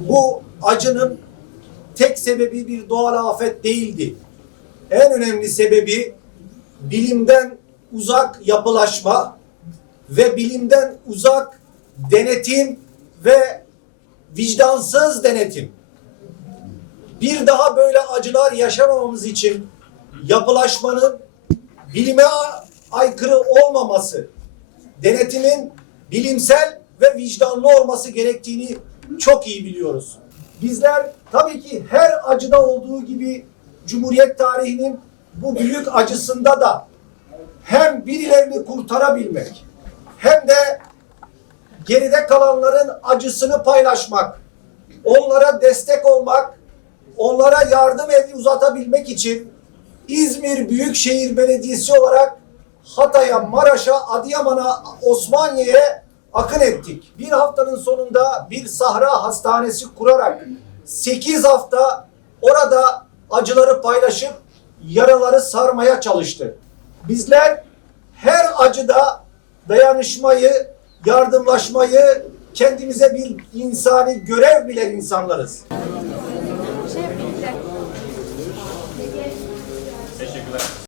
Bu acının tek sebebi bir doğal afet değildi. En önemli sebebi bilimden uzak yapılaşma ve bilimden uzak denetim ve vicdansız denetim. Bir daha böyle acılar yaşamamamız için yapılaşmanın bilime aykırı olmaması, denetimin bilimsel ve vicdanlı olması gerektiğini çok iyi biliyoruz. Bizler tabii ki her acıda olduğu gibi Cumhuriyet tarihinin bu büyük acısında da hem birilerini kurtarabilmek hem de geride kalanların acısını paylaşmak, onlara destek olmak, onlara yardım eli uzatabilmek için İzmir Büyükşehir Belediyesi olarak Hatay'a, Maraş'a, Adıyaman'a, Osmaniye'ye akın ettik. Bir haftanın sonunda bir sahra hastanesi kurarak 8 hafta orada acıları paylaşıp yaraları sarmaya çalıştı. Bizler her acıda dayanışmayı, yardımlaşmayı kendimize bir insani görev bilen insanlarız.